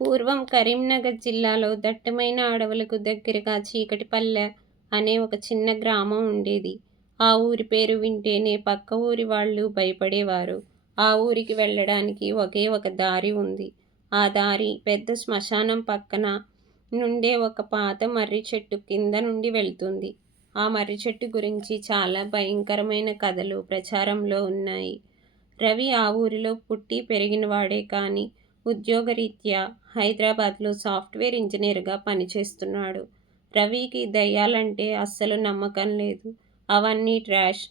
పూర్వం కరీంనగర్ జిల్లాలో దట్టమైన అడవులకు దగ్గరగా చీకటిపల్లె అనే ఒక చిన్న గ్రామం ఉండేది. ఆ ఊరి పేరు వింటేనే పక్క ఊరి వాళ్ళు భయపడేవారు. ఆ ఊరికి వెళ్ళడానికి ఒకే ఒక దారి ఉంది. ఆ దారి పెద్ద శ్మశానం పక్కన నుండే ఒక పాత మర్రి చెట్టు కింద నుండి వెళ్తుంది. ఆ మర్రి చెట్టు గురించి చాలా భయంకరమైన కథలు ప్రచారంలో ఉన్నాయి. రవి ఆ ఊరిలో పుట్టి పెరిగినవాడే కానీ ఉద్యోగరీత్యా హైదరాబాద్లో సాఫ్ట్వేర్ ఇంజనీర్గా పనిచేస్తున్నాడు. రవికి దయ్యాలంటే అస్సలు నమ్మకం లేదు. అవన్నీ ట్రాష్,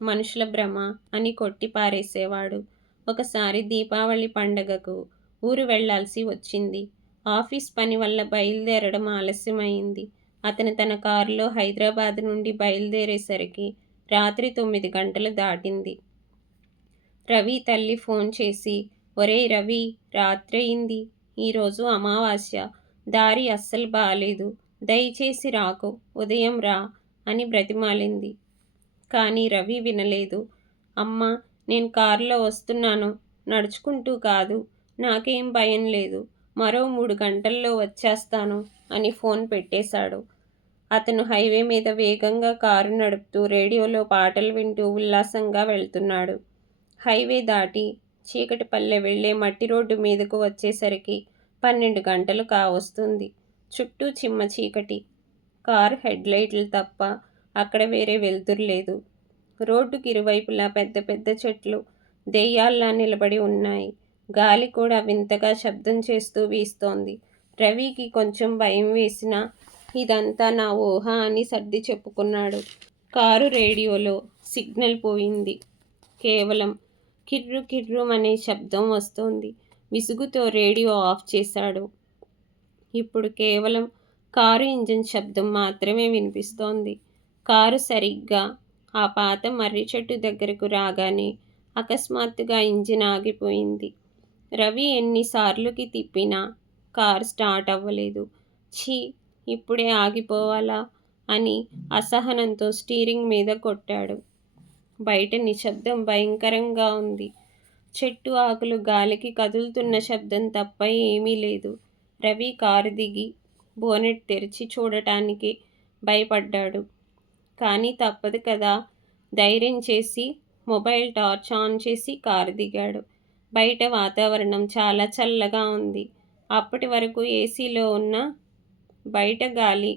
మనుషుల భ్రమ అని కొట్టి పారేసేవాడు. ఒకసారి దీపావళి పండగకు ఊరు వెళ్లాల్సి వచ్చింది. ఆఫీస్ పని వల్ల బయలుదేరడం ఆలస్యమైంది. అతను తన కారులో హైదరాబాద్ నుండి బయలుదేరేసరికి రాత్రి 9 గంటలు దాటింది. రవి తల్లి ఫోన్ చేసి, ఒరేయ్ రవి, రాత్రయింది. ఈరోజు అమావాస్య. దారి అస్సలు బాలేదు. దయచేసి రాకు. ఉదయం రా అని బ్రతిమాలింది. కానీ రవి వినలేదు. అమ్మా, నేను కారులో వస్తున్నాను. నడుచుకుంటూ కాదు. నాకేం భయం లేదు. మరో 3 గంటల్లో వచ్చేస్తాను అని ఫోన్ పెట్టేశాడు. అతను హైవే మీద వేగంగా కారు నడుపుతూ రేడియోలో పాటలు వింటూ ఉల్లాసంగా వెళ్తున్నాడు. హైవే దాటి చీకటిపల్లె వెళ్లే మట్టి రోడ్డు మీదకు వచ్చేసరికి 12 గంటలు కావస్తుంది. చుట్టూ చిమ్మ చీకటి. కారు హెడ్లైట్లు తప్ప అక్కడ వేరే వెలుతురు లేదు. రోడ్డుకి ఇరువైపులా పెద్ద పెద్ద చెట్లు దెయ్యాల్లా నిలబడి ఉన్నాయి. గాలి కూడా వింతగా శబ్దం చేస్తూ వీస్తోంది. రవికి కొంచెం భయం వేసినా ఇదంతా నా ఊహ అని సర్ది చెప్పుకున్నాడు. కారు రేడియోలో సిగ్నల్ పోయింది. కేవలం కిర్రు కిర్రుమనే శబ్దం వస్తోంది. విసుగుతో రేడియో ఆఫ్ చేశాడు. ఇప్పుడు కేవలం కారు ఇంజిన్ శబ్దం మాత్రమే వినిపిస్తోంది. కారు సరిగ్గా ఆ పాత మర్రి చెట్టు దగ్గరకు రాగానే అకస్మాత్తుగా ఇంజిన్ ఆగిపోయింది. రవి ఎన్నిసార్లుకి తిప్పినా కారు స్టార్ట్ అవ్వలేదు. ఛీ, ఇప్పుడే ఆగిపోవాలా అని అసహనంతో స్టీరింగ్ మీద కొట్టాడు. బయట నిశ్శబ్దం భయంకరంగా ఉంది. చెట్టు ఆకులు గాలికి కదులుతున్న శబ్దం తప్ప ఏమీ లేదు. రవి కారు దిగి బోనెట్ తెరిచి చూడటానికి భయపడ్డాడు. కానీ తప్పదు కదా. ధైర్యం చేసి మొబైల్ టార్చ్ ఆన్ చేసి కారు దిగాడు. బయట వాతావరణం చాలా చల్లగా ఉంది. అప్పటి వరకు ఏసీలో ఉన్న బయట గాలి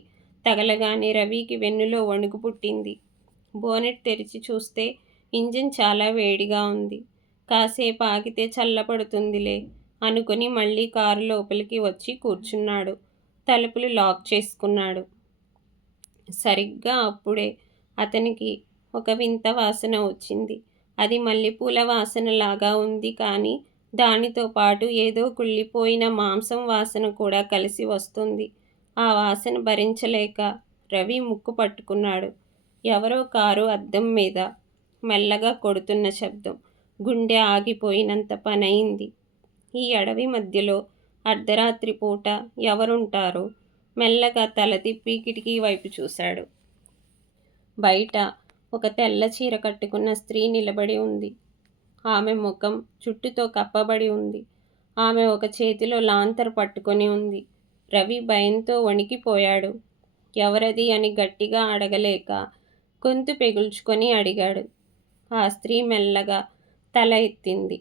తగలగానే రవికి వెన్నులో వణుకు పుట్టింది. బోనెట్ తెరిచి చూస్తే ఇంజిన్ చాలా వేడిగా ఉంది. కాసేపు ఆగితే చల్లబడుతుందిలే అనుకుని మళ్ళీ కారు లోపలికి వచ్చి కూర్చున్నాడు. తలుపులు లాక్ చేసుకున్నాడు. సరిగ్గా అప్పుడే అతనికి ఒక వింత వాసన వచ్చింది. అది మల్లెపూల వాసనలాగా ఉంది. కానీ దానితో పాటు ఏదో కుళ్ళిపోయిన మాంసం వాసన కూడా కలిసి వస్తుంది. ఆ వాసన భరించలేక రవి ముక్కు పట్టుకున్నాడు. ఎవరో కారు అద్దం మీద మెల్లగా కొడుతున్న శబ్దం. గుండె ఆగిపోయినంత పనయింది. ఈ అడవి మధ్యలో అర్ధరాత్రి పూట ఎవరుంటారు? మెల్లగా తల తిప్పి కిటికీ వైపు చూశాడు. బయట ఒక తెల్ల చీర కట్టుకున్న స్త్రీ నిలబడి ఉంది. ఆమె ముఖం జుట్టుతో కప్పబడి ఉంది. ఆమె ఒక చేతిలో లాంతరు పట్టుకొని ఉంది. రవి భయంతో వణికిపోయాడు. ఎవరది అని గట్టిగా అడగలేక గొంతు పెగుల్చుకొని అడిగాడు. ఆ స్త్రీ మెల్లగా తల ఎత్తింది.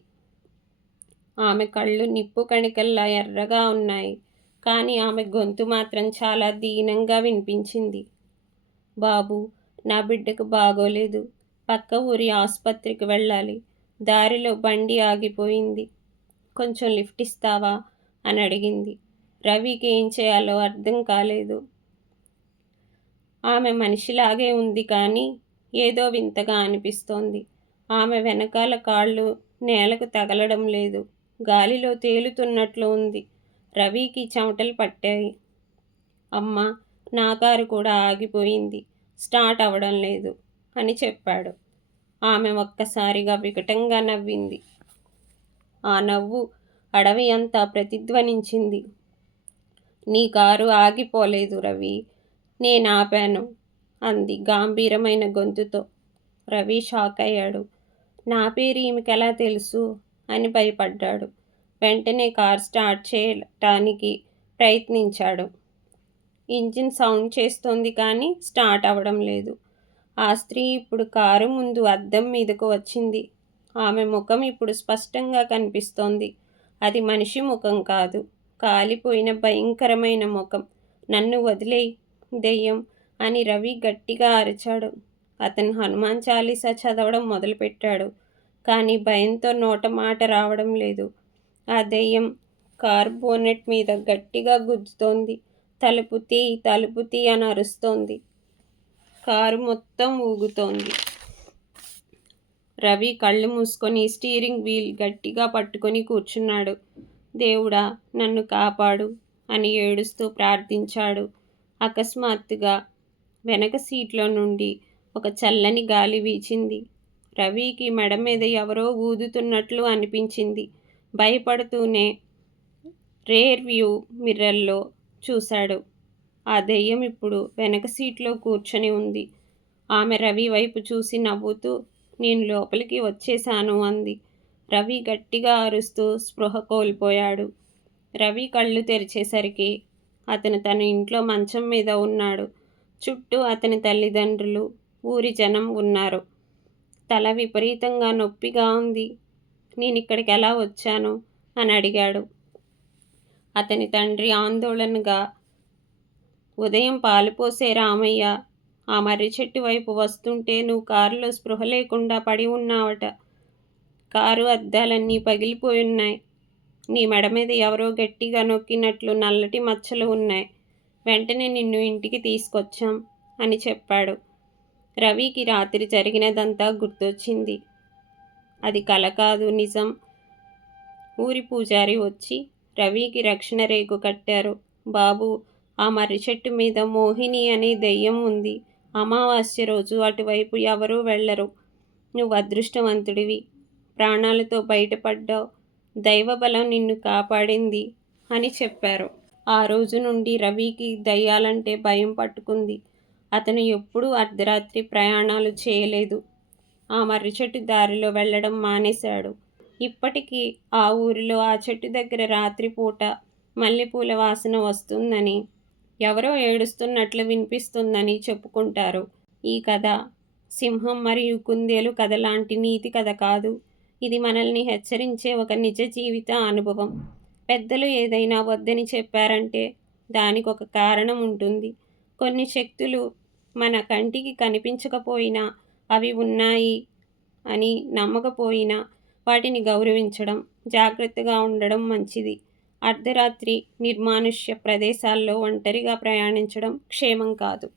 ఆమె కళ్ళు నిప్పు కణికల్లా ఎర్రగా ఉన్నాయి. కానీ ఆమె గొంతు మాత్రం చాలా దీనంగా వినిపించింది. బాబూ, నా బిడ్డకు బాగోలేదు. పక్క ఊరి ఆసుపత్రికి వెళ్ళాలి. దారిలో బండి ఆగిపోయింది. కొంచెం లిఫ్ట్ ఇస్తావా అని అడిగింది. రవికి ఏం చేయాలో అర్థం కాలేదు. ఆమె మనిషిలాగే ఉంది కానీ ఏదో వింతగా అనిపిస్తోంది. ఆమె వెనకాల కాళ్ళు నేలకు తగలడం లేదు. గాలిలో తేలుతున్నట్లు ఉంది. రవికి చెమటలు పట్టాయి. అమ్మా, నా కారు కూడా ఆగిపోయింది. స్టార్ట్ అవ్వడం లేదు అని చెప్పాడు. ఆమె ఒక్కసారిగా వికటంగా నవ్వింది. ఆ నవ్వు అడవి అంతా ప్రతిధ్వనించింది. నీ కారు ఆగిపోలేదు రవి, నేనాపాను అంది గంభీరమైన గొంతుతో. రవి షాక్ అయ్యాడు. నా పేరు ఈమెకెలా తెలుసు అని భయపడ్డాడు. వెంటనే కారు స్టార్ట్ చేయటానికి ప్రయత్నించాడు. ఇంజిన్ సౌండ్ చేస్తోంది కానీ స్టార్ట్ అవ్వడం లేదు. ఆ స్త్రీ ఇప్పుడు కారు ముందు అద్దం మీదకు వచ్చింది. ఆమె ముఖం ఇప్పుడు స్పష్టంగా కనిపిస్తోంది. అది మనిషి ముఖం కాదు, కాలిపోయిన భయంకరమైన ముఖం. నన్ను వదిలేయ్ దెయ్యం అని రవి గట్టిగా అరిచాడు. అతను హనుమాన్ చాలీసా చదవడం మొదలుపెట్టాడు. కానీ భయంతో నోట మాట రావడం లేదు. ఆ దెయ్యం కారు బోనెట్ మీద గట్టిగా గుద్దుతోంది. తలుపు తీ, తలుపు తీ అని అరుస్తోంది. కారు మొత్తం ఊగుతోంది. రవి కళ్ళు మూసుకొని స్టీరింగ్ వీల్ గట్టిగా పట్టుకొని కూర్చున్నాడు. దేవుడా, నన్ను కాపాడు అని ఏడుస్తూ ప్రార్థించాడు. అకస్మాత్తుగా వెనక సీట్లో నుండి ఒక చల్లని గాలి వీచింది. రవికి మెడ మీద ఎవరో ఊదుతున్నట్లు అనిపించింది. భయపడుతూనే రేర్ వ్యూ మిర్రర్లో చూశాడు. ఆ దెయ్యం ఇప్పుడు వెనక సీట్లో కూర్చొని ఉంది. ఆమె రవి వైపు చూసి నవ్వుతూ, నేను లోపలికి వచ్చేశాను అంది. రవి గట్టిగా అరుస్తూ స్పృహ కోల్పోయాడు. రవి కళ్ళు తెరిచేసరికి అతను తన ఇంట్లో మంచం మీద ఉన్నాడు. చుట్టూ అతని తల్లిదండ్రులు, ఊరి జనం ఉన్నారు. తల విపరీతంగా నొప్పిగా ఉంది. నేనిక్కడికి ఎలా వచ్చాను అని అడిగాడు. అతని తండ్రి ఆందోళనగా, ఉదయం పాలు పోసే రామయ్య ఆ మర్రి చెట్టు వైపు వస్తుంటే నువ్వు కారులో స్పృహ లేకుండా పడి ఉన్నావట. కారు అద్దాలన్నీ పగిలిపోయున్నాయి. నీ మెడ మీద ఎవరో గట్టిగా నొక్కినట్లు నల్లటి మచ్చలు ఉన్నాయి. వెంటనే నిన్ను ఇంటికి తీసుకొచ్చాం అని చెప్పాడు. రవికి రాత్రి జరిగినదంతా గుర్తొచ్చింది. అది కల కాదు, నిజం. ఊరి పూజారి వచ్చి రవికి రక్షణ రేకు కట్టారు. బాబు, ఆ మర్రి చెట్టు మీద మోహిని అనే దెయ్యం ఉంది. అమావాస్య రోజు అటువైపు ఎవరూ వెళ్ళరు. నువ్వు అదృష్టవంతుడివి, ప్రాణాలతో బయటపడ్డావు. దైవబలం నిన్ను కాపాడింది అని చెప్పారు. ఆ రోజు నుండి రవికి దయ్యాలంటే భయం పట్టుకుంది. అతను ఎప్పుడూ అర్ధరాత్రి ప్రయాణాలు చేయలేదు. ఆ మర్రి చెట్టు దారిలో వెళ్ళడం మానేశాడు. ఇప్పటికీ ఆ ఊరిలో ఆ చెట్టు దగ్గర రాత్రిపూట మల్లెపూల వాసన వస్తుందని, ఎవరో ఏడుస్తున్నట్లు వినిపిస్తుందని చెప్పుకుంటారు. ఈ కథ సింహం మరియు కుందేలు కథ లాంటి నీతి కథ కాదు. ఇది మనల్ని హెచ్చరించే ఒక నిజ జీవిత అనుభవం. పెద్దలు ఏదైనా వద్దని చెప్పారంటే దానికి ఒక కారణం ఉంటుంది. కొన్ని శక్తులు మన కంటికి కనిపించకపోయినా అవి ఉన్నాయి అని నమ్మకపోయినా వాటిని గౌరవించడం, జాగ్రత్తగా ఉండడం మంచిది. అర్ధరాత్రి నిర్మానుష్య ప్రదేశాల్లో ఒంటరిగా ప్రయాణించడం క్షేమం కాదు.